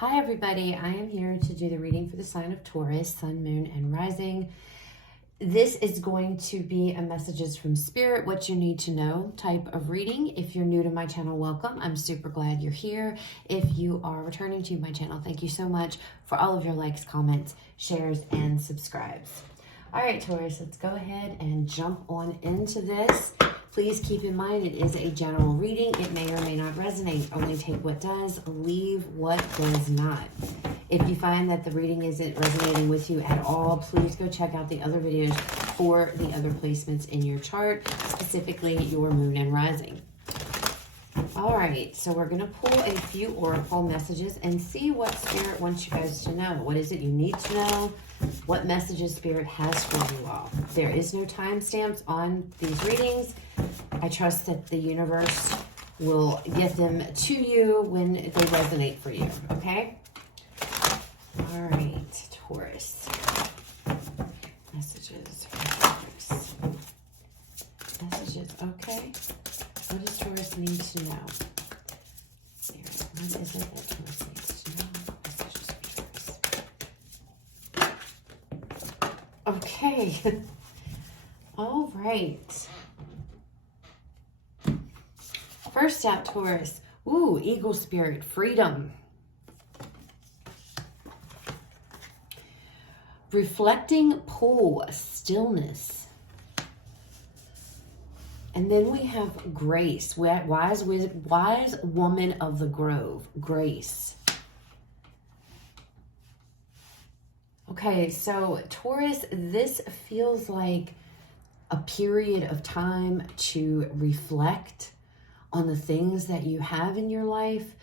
Hi everybody, I am here to do the reading for the sign of Taurus, Sun, Moon, and Rising. This is going to be a messages from Spirit, what you need to know type of reading. If you're new to my channel, welcome. I'm super glad you're here. If you are returning to my channel, thank you so much for all of your likes, comments, shares, and subscribes. All right, Taurus, let's go ahead and jump on into this. Please keep in mind it is a general reading. It may or may not resonate. Only take what does, leave what does not. If you find that the reading isn't resonating with you at all, please go check out the other videos for the other placements in your chart, specifically your moon and rising. All right, so we're going to pull a few oracle messages and see what Spirit wants you guys to know. What is it you need to know? What messages Spirit has for you all. There is no timestamps on these readings. I trust that the universe will get them to you when they resonate for you, okay? All right, Taurus. Messages for Taurus. Messages, okay. What does Taurus need to know? Spirit, what is it that Taurus needs to know? Messages for Taurus. Okay. All right. First out, Taurus. Ooh, Eagle Spirit, freedom. Reflecting pull, stillness. And then we have grace, wise woman of the grove, grace. Okay, so Taurus, this feels like a period of time to reflect on the things that you have in your life,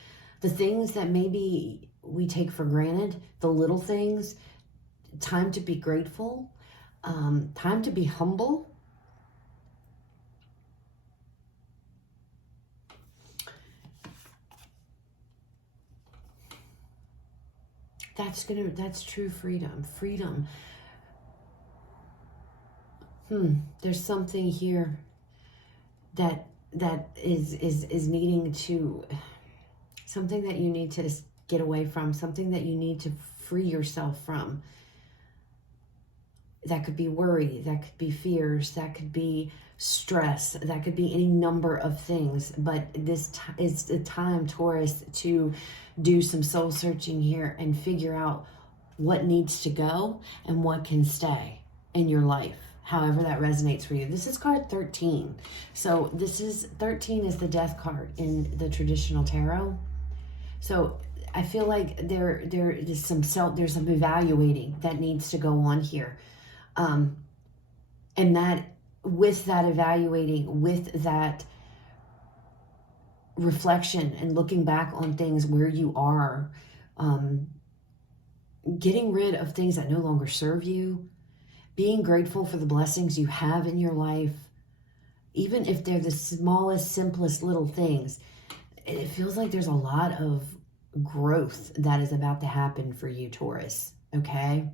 the things that maybe we take for granted, the little things, time to be grateful, time to be humble. That's true freedom. Freedom. There's something here that is needing to, something that you need to get away from, something that you need to free yourself from. That could be worry, that could be fears, that could be stress, that could be any number of things. But this is the time, Taurus, to do some soul searching here and figure out what needs to go and what can stay in your life, however that resonates for you. This is card 13. So this is 13 is the death card in the traditional tarot. So I feel like there is there's some evaluating that needs to go on here. And that with that evaluating, with that reflection and looking back on things where you are, getting rid of things that no longer serve you, being grateful for the blessings you have in your life, even if they're the smallest, simplest little things. It feels like there's a lot of growth that is about to happen for you, Taurus, okay?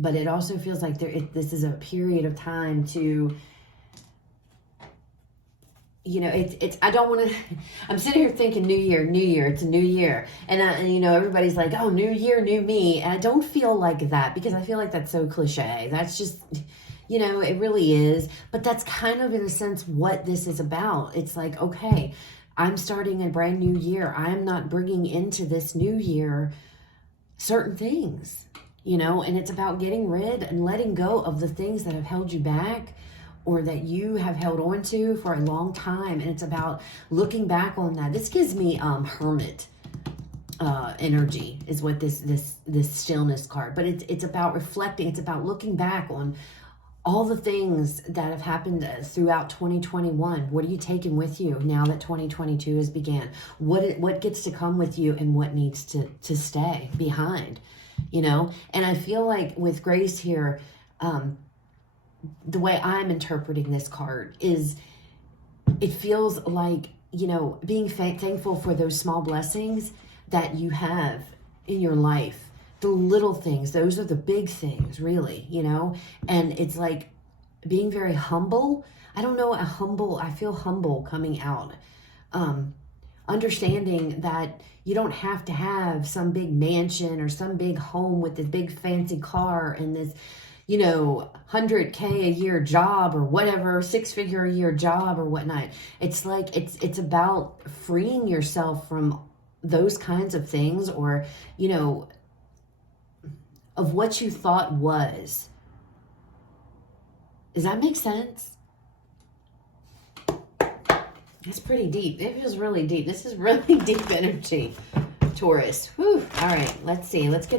But it also feels like this is a period of time to, you know, I don't want to, I'm sitting here thinking new year, it's a new year. And, you know, everybody's like, oh, new year, new me. And I don't feel like that because I feel like that's so cliche. That's just, you know, it really is. But that's kind of in a sense what this is about. It's like, okay, I'm starting a brand new year. I'm not bringing into this new year certain things, you know, and it's about getting rid and letting go of the things that have held you back or that you have held on to for a long time. And it's about looking back on that. This gives me hermit energy is what this stillness card, but it's about reflecting. It's about looking back on all the things that have happened throughout 2021. What are you taking with you now that 2022 has began? What gets to come with you and what needs to stay behind, you know? And I feel like with grace here, the way I'm interpreting this card is it feels like, you know, being thankful for those small blessings that you have in your life. The little things, those are the big things, really, you know? And it's like being very humble. I don't know, I feel humble coming out. understanding that you don't have to have some big mansion or some big home with this big fancy car and this, you know, 100K a year job or whatever, 6-figure a year job or whatnot. It's like, it's about freeing yourself from those kinds of things, or, you know, of what you thought was. Does that make sense? It's pretty deep. It feels really deep. This is really deep energy, Taurus. Whew. All right, let's see. Let's see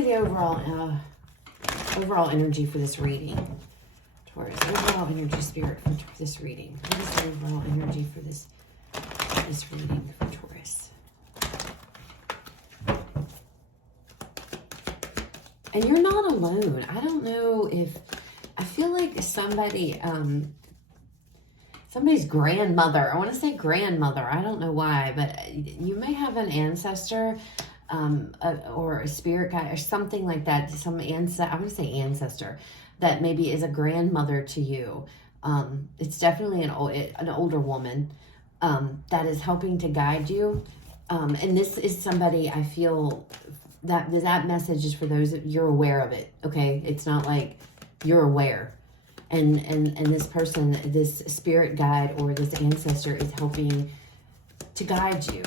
the overall energy for this reading, Taurus. Overall energy, spirit, for this reading. What is the overall energy for this reading for Taurus? And you're not alone. I don't know if, I feel like somebody's grandmother. I want to say grandmother. I don't know why, but you may have an ancestor or a spirit guide or something like that. I want to say ancestor that maybe is a grandmother to you. It's definitely an older woman that is helping to guide you. And this is somebody, I feel that message is for those that you're aware of it. Okay. It's not like you're aware. And this person, this spirit guide or this ancestor is helping to guide you.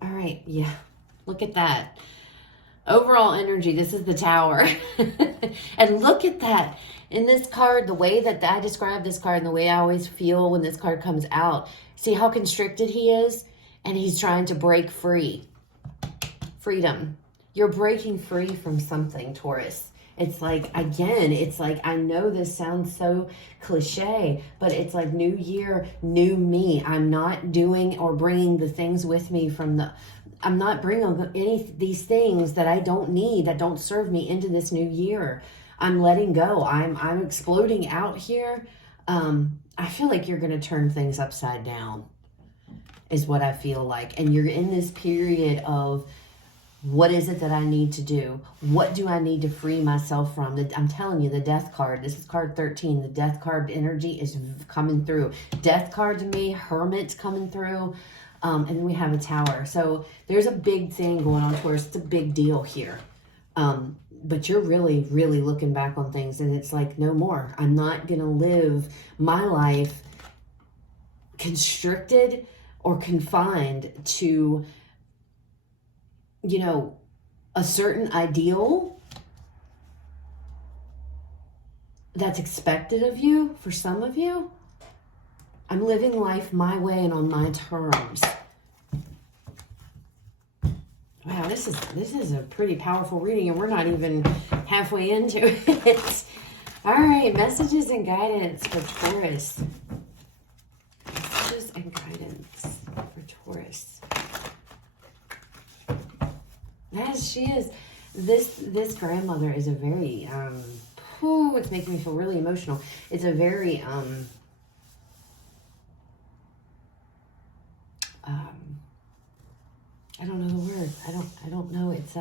All right. Yeah. Look at that. Overall energy. This is the Tower. And look at that. In this card, the way that I describe this card and the way I always feel when this card comes out, see how constricted he is? And he's trying to break free. Freedom. You're breaking free from something, Taurus. It's like, again, it's like, I know this sounds so cliche, but it's like new year, new me. I'm not doing or bringing the things with me I'm not bringing these things that I don't need, that don't serve me into this new year. I'm letting go. I'm exploding out here. I feel like you're going to turn things upside down is what I feel like. And you're in this period of, what is it that I need to do? What do I need to free myself from? I'm telling you, the Death card, this is card 13. The Death card energy is coming through. Death card to me, Hermit's coming through. And then we have a Tower. So there's a big thing going on, Taurus. It's a big deal here. But you're really, really looking back on things. And it's like, no more. I'm not going to live my life constricted or confined to, you know, a certain ideal that's expected of you. For some of you, I'm living life my way and on my terms. Wow, this is a pretty powerful reading, and we're not even halfway into it. All right, messages and guidance for Taurus. Messages and guidance for Taurus. Yes, she is. This grandmother is a very, it's making me feel really emotional. It's a very, I don't know the word. I don't know. It's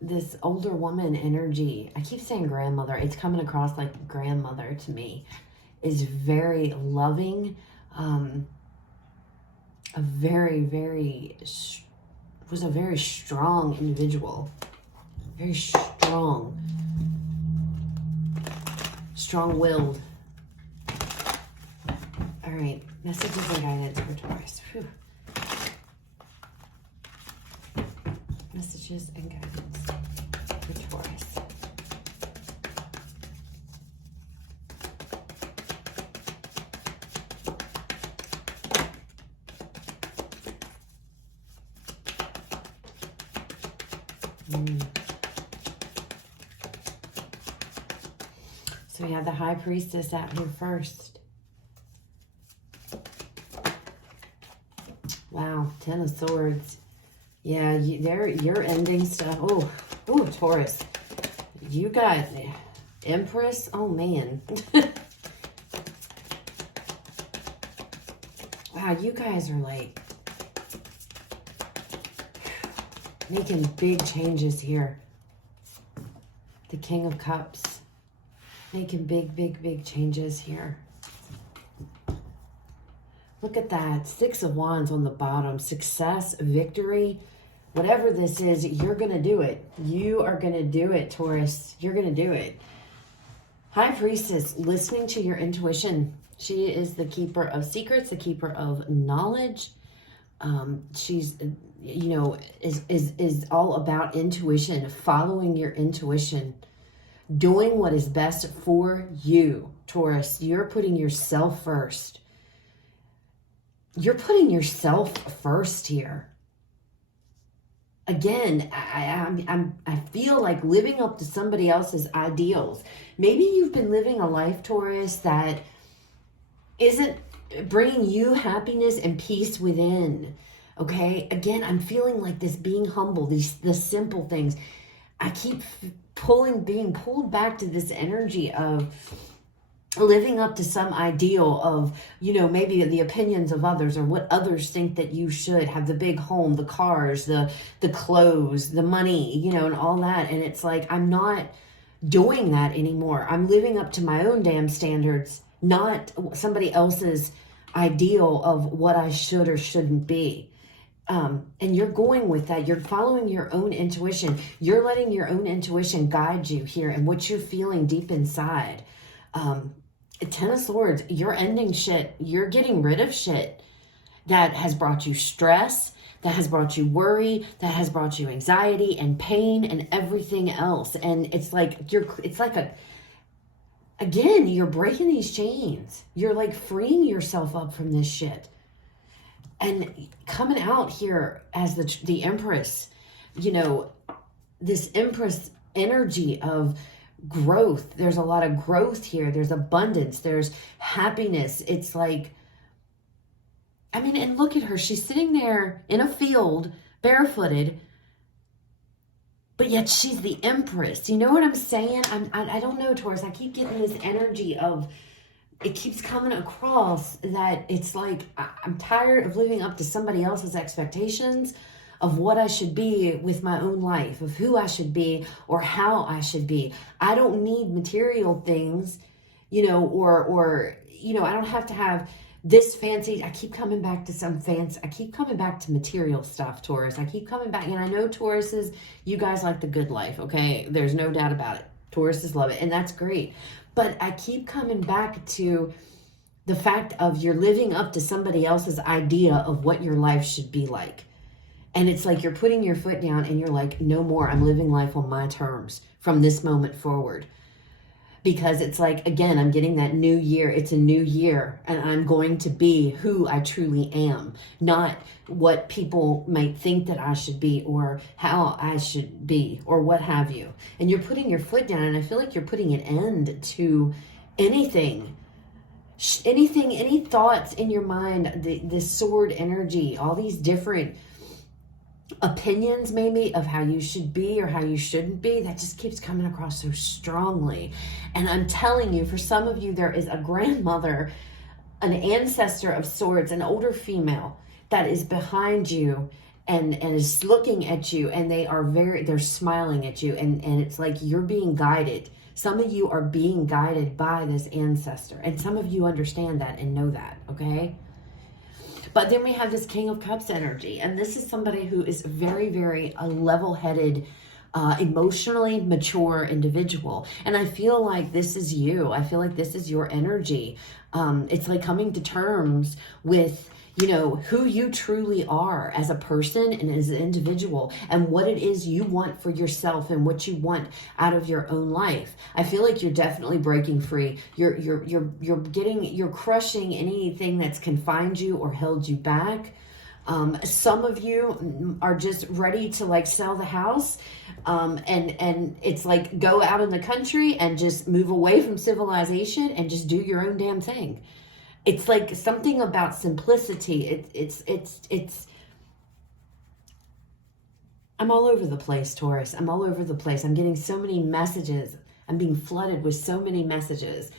this older woman energy. I keep saying grandmother. It's coming across like grandmother to me. Is very loving. Was a very strong individual. Very strong. Strong-willed. All right, messages and guidance for Taurus. Whew. Messages and guidance for Taurus. So we have the High Priestess out here first. Wow, Ten of Swords. Yeah, you're ending stuff. Oh, Taurus. You got Empress. Oh, man. Wow, you guys are like making big changes here. The King of Cups. Making big, big, big changes here. Look at that. 6 of Wands on the bottom. Success, victory. Whatever this is, you're going to do it. You are going to do it, Taurus. You're going to do it. High Priestess, listening to your intuition. She is the keeper of secrets, the keeper of knowledge. She's, you know, is all about intuition, following your intuition, doing what is best for you, Taurus. You're putting yourself first. You're putting yourself first here. Again, I feel like living up to somebody else's ideals. Maybe you've been living a life, Taurus, that isn't bringing you happiness and peace within. Okay, again, I'm feeling like this, being humble, the simple things. I keep being pulled back to this energy of living up to some ideal of, you know, maybe the opinions of others or what others think that you should have, the big home, the cars, the clothes, the money, you know, and all that. And it's like, I'm not doing that anymore. I'm living up to my own damn standards, not somebody else's ideal of what I should or shouldn't be. And you're going with that. You're following your own intuition. You're letting your own intuition guide you here and what you're feeling deep inside. 10 of Swords, you're ending shit. You're getting rid of shit that has brought you stress, that has brought you worry, that has brought you anxiety and pain and everything else. And it's like, again, you're breaking these chains. You're like freeing yourself up from this shit. And coming out here as the Empress, you know, this Empress energy of growth. There's a lot of growth here. There's abundance. There's happiness. It's like, I mean, and look at her. She's sitting there in a field, barefooted, but yet she's the Empress. You know what I'm saying? I don't know, Taurus. I keep getting this energy of, it keeps coming across that it's like, I'm tired of living up to somebody else's expectations of what I should be with my own life, of who I should be or how I should be. I don't need material things, you know, or you know, I don't have to have this fancy. I keep coming back to some fancy. I keep coming back to material stuff, Taurus. I keep coming back. And I know Tauruses, you guys like the good life, okay? There's no doubt about it. Tauruses love it, and that's great. But I keep coming back to the fact of you're living up to somebody else's idea of what your life should be like. And it's like you're putting your foot down and you're like, no more. I'm living life on my terms from this moment forward. Because it's like, again, I'm getting that new year. It's a new year and I'm going to be who I truly am, not what people might think that I should be or how I should be or what have you. And you're putting your foot down, and I feel like you're putting an end to anything, any thoughts in your mind, the sword energy, all these different opinions maybe of how you should be or how you shouldn't be, that just keeps coming across so strongly. And I'm telling you, for some of you, there is a grandmother, an ancestor of swords, an older female that is behind you and is looking at you, and they're smiling at you, and it's like you're being guided. Some of you are being guided by this ancestor, and some of you understand that and know that, okay? But then we have this King of Cups energy. And this is somebody who is very, very level-headed, emotionally mature individual. And I feel like this is you. I feel like this is your energy. It's like coming to terms with, you know, who you truly are as a person and as an individual, and what it is you want for yourself and what you want out of your own life. I feel like you're definitely breaking free. You're crushing anything that's confined you or held you back. Some of you are just ready to like sell the house. And it's like go out in the country and just move away from civilization and just do your own damn thing. It's like something about simplicity. It's I'm all over the place, Taurus. I'm all over the place. I'm getting so many messages. I'm being flooded with so many messages.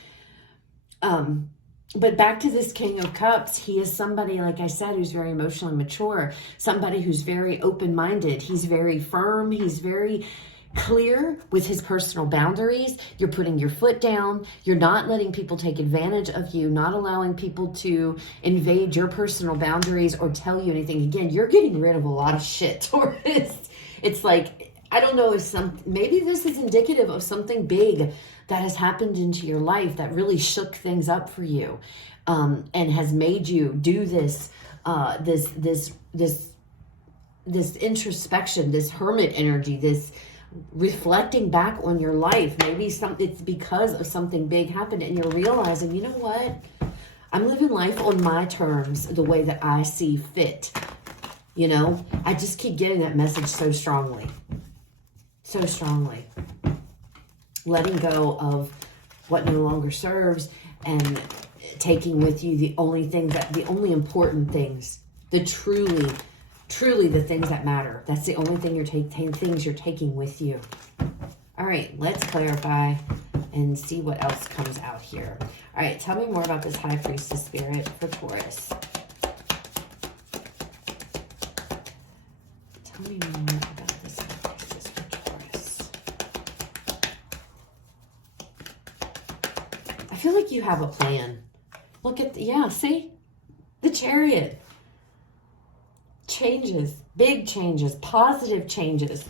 But back to this King of Cups, he is somebody, like I said, who's very emotionally mature, somebody who's very open-minded. He's very firm. He's very clear with his personal boundaries. You're putting your foot down. You're not letting people take advantage of you, not allowing people to invade your personal boundaries or tell you anything. Again, you're getting rid of a lot of shit, Taurus. It's like, I don't know if maybe this is indicative of something big that has happened into your life that really shook things up for you, and has made you do this introspection, this hermit energy, this reflecting back on your life. Maybe it's because of something big happened and you're realizing, you know what? I'm living life on my terms, the way that I see fit. You know, I just keep getting that message so strongly. So strongly. Letting go of what no longer serves and taking with you the only important things, the truly the things that matter. That's the only thing things you're taking with you. All right, let's clarify and see what else comes out here. All right, tell me more about this High Priestess spirit for Taurus. Tell me more about this High Priestess for Taurus. I feel like you have a plan. Look at, see? The Chariot. Changes, big changes, positive changes,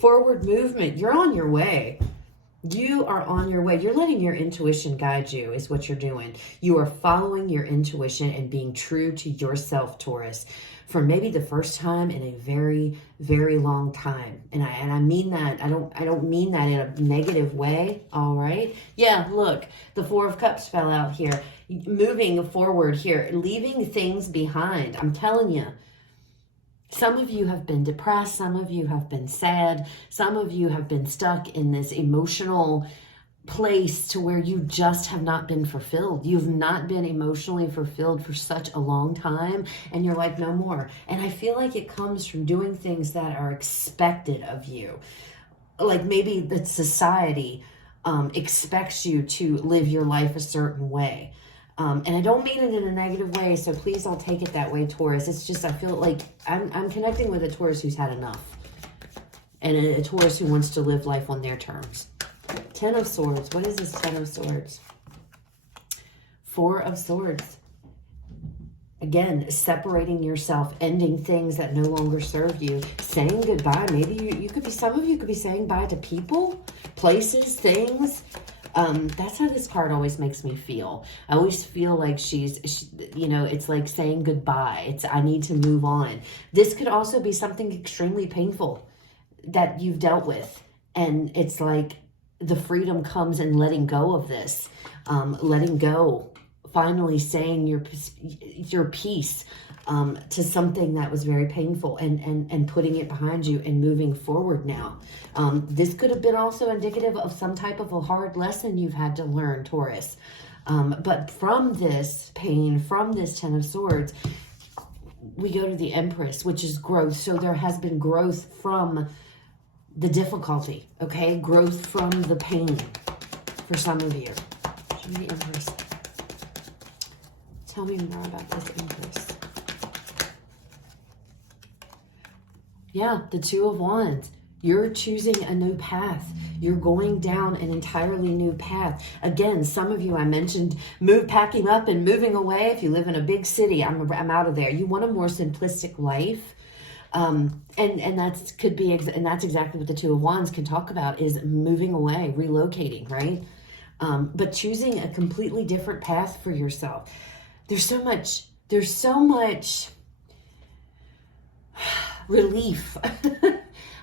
forward movement. You're on your way. You are on your way. You're letting your intuition guide you is what you're doing. You are following your intuition and being true to yourself, Taurus, for maybe the first time in a very, very long time. And I mean that. I don't mean that in a negative way. All right. Yeah. Look, the Four of Cups fell out here. Moving forward here, leaving things behind. I'm telling you. Some of you have been depressed. Some of you have been sad. Some of you have been stuck in this emotional place to where you just have not been fulfilled. You've not been emotionally fulfilled for such a long time. And you're like, no more. And I feel like it comes from doing things that are expected of you. Like maybe that society expects you to live your life a certain way. And I don't mean it in a negative way, so please don't take it that way, Taurus. It's just, I feel like I'm connecting with a Taurus who's had enough. And a Taurus who wants to live life on their terms. Ten of Swords. What is this Ten of Swords? Four of Swords. Again, separating yourself, ending things that no longer serve you, saying goodbye. Maybe some of you could be saying bye to people, places, things. That's how this card always makes me feel. I always feel like it's like saying goodbye. I need to move on. This could also be something extremely painful that you've dealt with. And it's like the freedom comes in letting go of this. Letting go, finally saying your piece to something that was very painful and putting it behind you and moving forward now. This could have been also indicative of some type of a hard lesson you've had to learn, Taurus. But from this pain, from this Ten of Swords, we go to the Empress, which is growth. So there has been growth from the difficulty, okay? Growth from the pain for some of you. Show me the Empress. Tell me more about this Empress. Yeah, the Two of Wands. You're choosing a new path. You're going down an entirely new path. Again, some of you, I mentioned, packing up and moving away. If you live in a big city, I'm out of there. You want a more simplistic life. And that's exactly what the Two of Wands can talk about, is moving away, relocating, right? But choosing a completely different path for yourself. There's so much relief.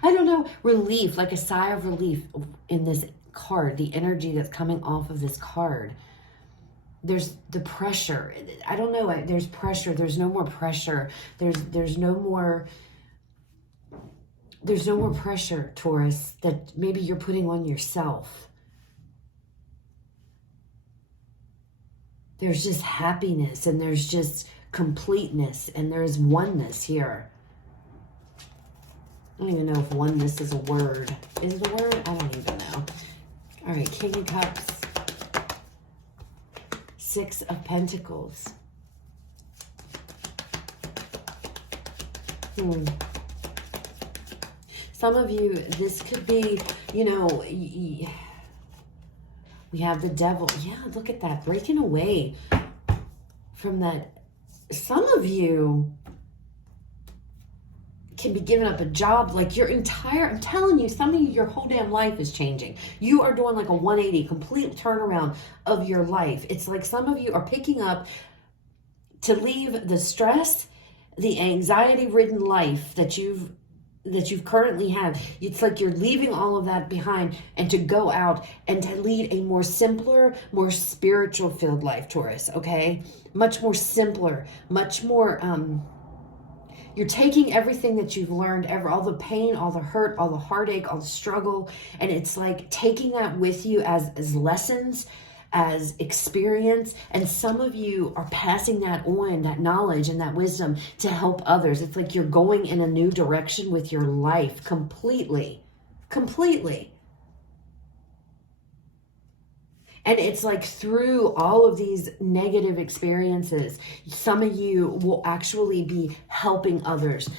I don't know, relief, like a sigh of relief in this card, the energy that's coming off of this card. There's the pressure. I don't know, there's pressure. There's no more pressure. There's no more pressure, Taurus, that maybe you're putting on yourself. There's just happiness, and there's just completeness, and there's oneness here. I don't even know if oneness is a word. Is it a word? I don't even know. All right, King of Cups. Six of Pentacles. Some of you, this could be, you know, we have the devil. Yeah, look at that. Breaking away from that. Some of you can be giving up a job, like your entire, I'm telling you, some of you, your whole damn life is changing. You are doing like a 180, complete turnaround of your life. It's like some of you are picking up to leave the stress, the anxiety-ridden life that you've currently had. It's like you're leaving all of that behind and to go out and to lead a more simpler, more spiritual filled life, Taurus, okay? Much more simpler, much more, you're taking everything that you've learned, all the pain, all the hurt, all the heartache, all the struggle, and it's like taking that with you as lessons, as experience, and some of you are passing that on, that knowledge and that wisdom to help others. It's like you're going in a new direction with your life completely. And it's like through all of these negative experiences, some of you will actually be helping others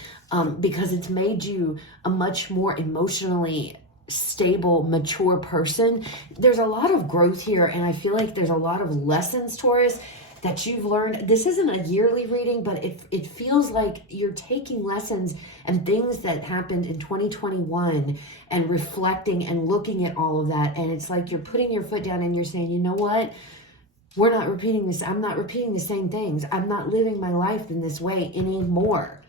because it's made you a much more emotionally stable, mature person. There's a lot of growth here, and I feel like there's a lot of lessons, Taurus, that you've learned. This isn't a yearly reading, but it feels like you're taking lessons and things that happened in 2021 and reflecting and looking at all of that, and it's like you're putting your foot down and you're saying, you know what? We're not repeating this. I'm not repeating the same things. I'm not living my life in this way anymore.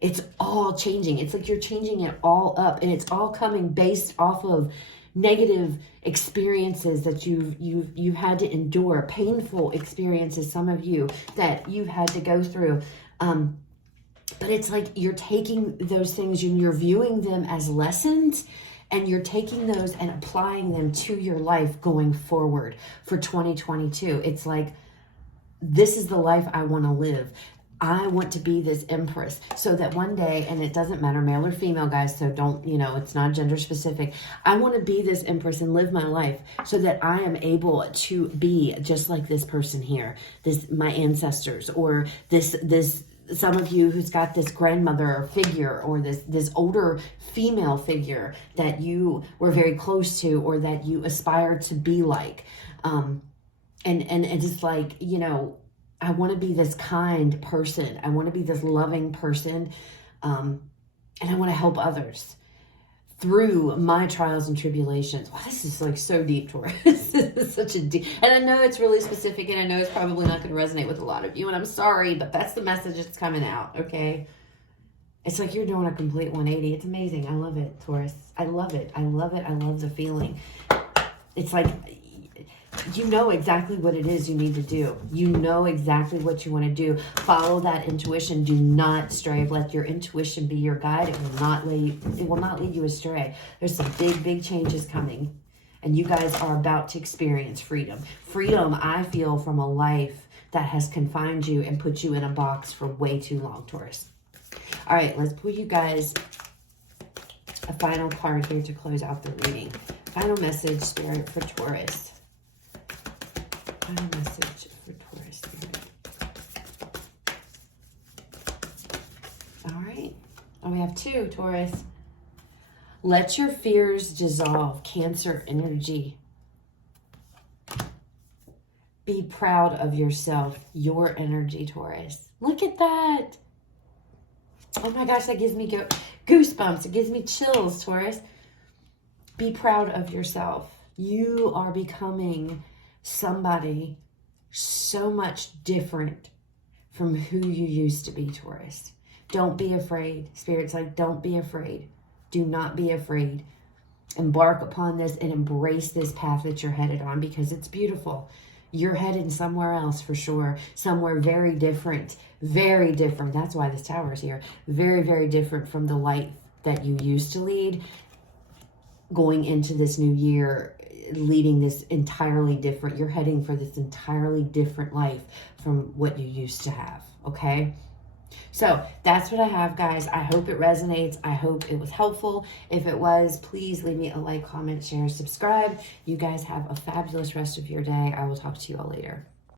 It's all changing. It's like you're changing it all up, and it's all coming based off of negative experiences that you've had to endure, painful experiences, some of you, that you've had to go through. But it's like you're taking those things and you're viewing them as lessons, and you're taking those and applying them to your life going forward for 2022. It's like, this is the life I want to live. I want to be this empress so that one day, and it doesn't matter male or female, guys, so don't, it's not gender specific. I want to be this empress and live my life so that I am able to be just like this person here, my ancestors, or this some of you who's got this grandmother figure, or this older female figure that you were very close to, or that you aspire to be like. And it's just like, I want to be this kind person. I want to be this loving person. And I want to help others through my trials and tribulations. Wow, this is like so deep, Taurus. This is such a deep, and I know it's really specific, and I know it's probably not going to resonate with a lot of you, and I'm sorry, but that's the message that's coming out, okay? It's like you're doing a complete 180. It's amazing. I love it, Taurus. I love it. I love it. I love the feeling. It's like, you know exactly what it is you need to do. You know exactly what you want to do. Follow that intuition. Do not stray. Let your intuition be your guide. It will not lead you astray. There's some big changes coming, and you guys are about to experience freedom. Freedom, I feel, from a life that has confined you and put you in a box for way too long, Taurus. All right, let's pull you guys a final card here to close out the reading. Final message, Spirit, for Taurus. Final message for Taurus, Spirit. All right. Oh, we have two, Taurus. Let your fears dissolve. Cancer energy. Be proud of yourself. Your energy, Taurus. Look at that. Oh my gosh, that gives me goosebumps. It gives me chills, Taurus. Be proud of yourself. You are becoming somebody so much different from who you used to be, Taurus. Don't be afraid. Spirit's like, don't be afraid. Do not be afraid. Embark upon this and embrace this path that you're headed on, because it's beautiful. You're headed somewhere else for sure. Somewhere very different. Very different. That's why this tower is here. Very, very different from the life that you used to lead. Going into this new year, leading this entirely different, you're heading for this entirely different life from what you used to have, okay? So that's what I have, guys. I hope it resonates. I hope it was helpful. If it was, please leave me a like, comment, share, subscribe. You guys have a fabulous rest of your day. I will talk to you all later.